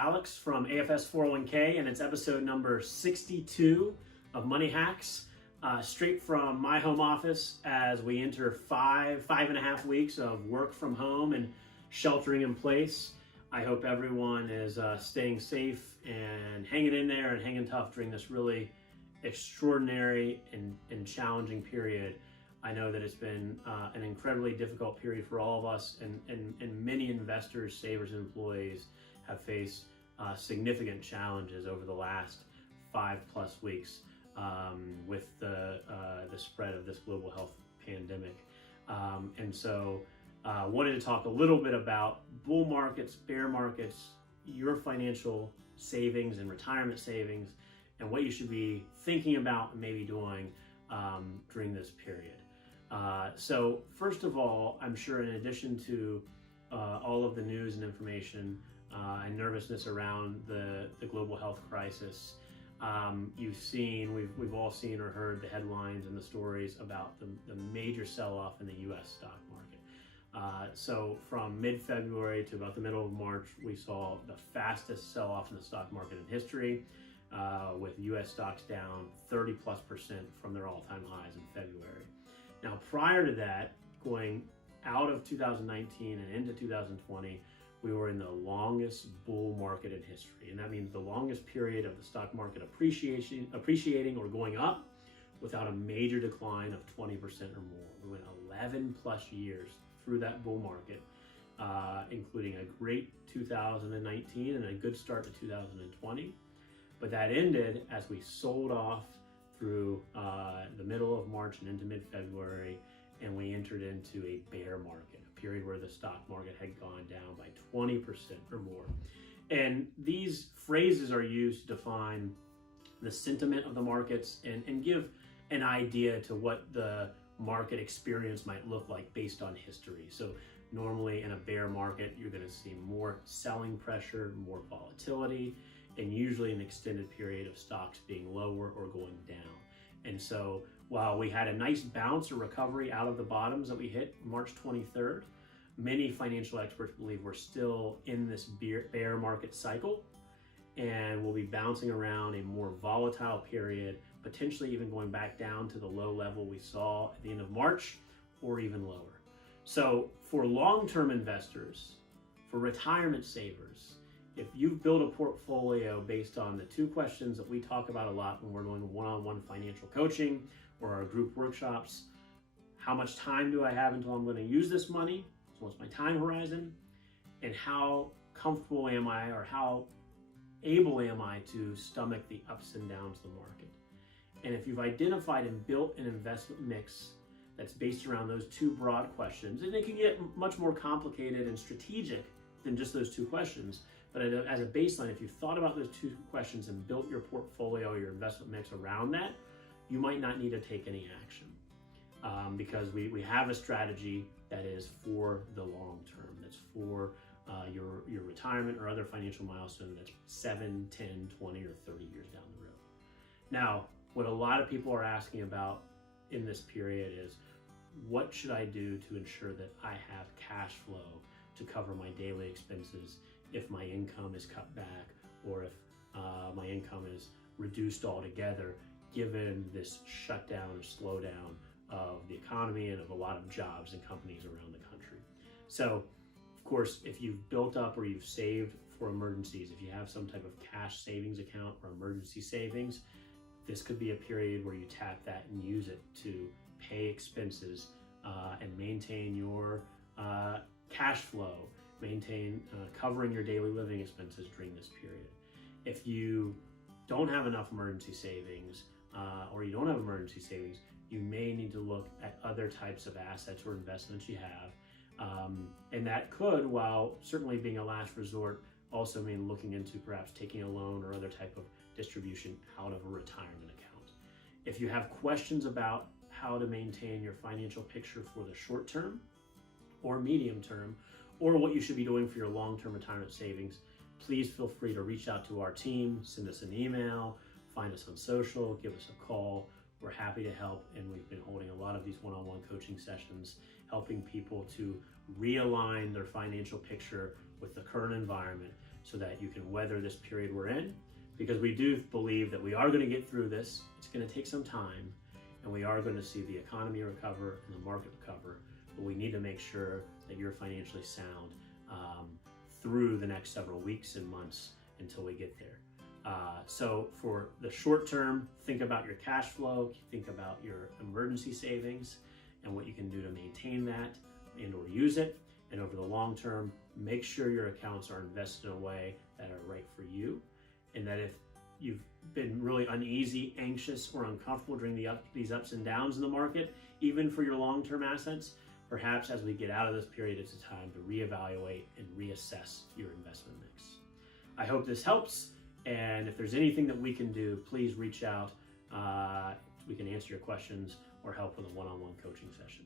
Alex from AFS 401k, and it's episode number 62 of Money Hacks, straight from my home office as we enter five and a half weeks of work from home and sheltering in place. I hope everyone is staying safe and hanging in there and hanging tough during this really extraordinary and challenging period. I know that it's been an incredibly difficult period for all of us, and many investors, savers, and employees have faced significant challenges over the last 5+ weeks with the spread of this global health pandemic. And so wanted to talk a little bit about bull markets, bear markets, your financial savings and retirement savings, and what you should be thinking about and maybe doing during this period. So first of all, I'm sure in addition to all of the news and information and nervousness around the global health crisis, we've all seen or heard the headlines and the stories about the major sell-off in the U.S. stock market. So from mid-February to about the middle of March, we saw the fastest sell-off in the stock market in history, with U.S. stocks down 30+% from their all-time highs in February. Now, prior to that, going out of 2019 and into 2020, we were in the longest bull market in history. And that means the longest period of the stock market appreciating or going up without a major decline of 20% or more. We went 11+ years through that bull market, including a great 2019 and a good start to 2020. But that ended as we sold off through the middle of March and into mid-February, and we entered into a bear market, a period where the stock market had gone down by 20% or more. And these phrases are used to define the sentiment of the markets and give an idea to what the market experience might look like based on history. So normally in a bear market, you're going to see more selling pressure, more volatility, and usually an extended period of stocks being lower or going down. And so while we had a nice bounce or recovery out of the bottoms that we hit March 23rd, many financial experts believe we're still in this bear market cycle, and we'll be bouncing around a more volatile period, potentially even going back down to the low level we saw at the end of March or even lower. So for long-term investors, for retirement savers, if you've built a portfolio based on the two questions that we talk about a lot when we're doing one-on-one financial coaching or our group workshops: how much time do I have until I'm going to use this money? So what's my time horizon? And how comfortable am I, or how able am I to stomach the ups and downs of the market? And if you've identified and built an investment mix that's based around those two broad questions, and it can get much more complicated and strategic than just those two questions, but as a baseline, if you've thought about those two questions and built your portfolio, your investment mix around that, you might not need to take any action, because we have a strategy that is for the long term, that's for your retirement or other financial milestone that's 7, 10, 20, or 30 years down the road. Now, what a lot of people are asking about in this period is, what should I do to ensure that I have cash flow to cover my daily expenses if my income is cut back, or if my income is reduced altogether, given this shutdown or slowdown of the economy and of a lot of jobs and companies around the country. So, of course, if you've built up or you've saved for emergencies, if you have some type of cash savings account or emergency savings, this could be a period where you tap that and use it to pay expenses and maintain your cash flow, maintain covering your daily living expenses during this period. If you don't have enough emergency savings, or you don't have emergency savings, you may need to look at other types of assets or investments you have. And that could, while certainly being a last resort, also mean looking into perhaps taking a loan or other type of distribution out of a retirement account. If you have questions about how to maintain your financial picture for the short term or medium term, or what you should be doing for your long-term retirement savings, please feel free to reach out to our team, send us an email, find us on social, give us a call. We're happy to help, and we've been holding a lot of these one-on-one coaching sessions, helping people to realign their financial picture with the current environment so that you can weather this period we're in, because we do believe that we are going to get through this. It's going to take some time, and we are going to see the economy recover and the market recover, but we need to make sure that you're financially sound through the next several weeks and months until we get there. So for the short term, think about your cash flow, think about your emergency savings and what you can do to maintain that and or use it. And over the long term, make sure your accounts are invested in a way that are right for you, and that if you've been really uneasy, anxious, or uncomfortable during these ups and downs in the market, even for your long-term assets, perhaps as we get out of this period, it's a time to reevaluate and reassess your investment mix. I hope this helps, and if there's anything that we can do, please reach out. We can answer your questions or help with a one-on-one coaching session.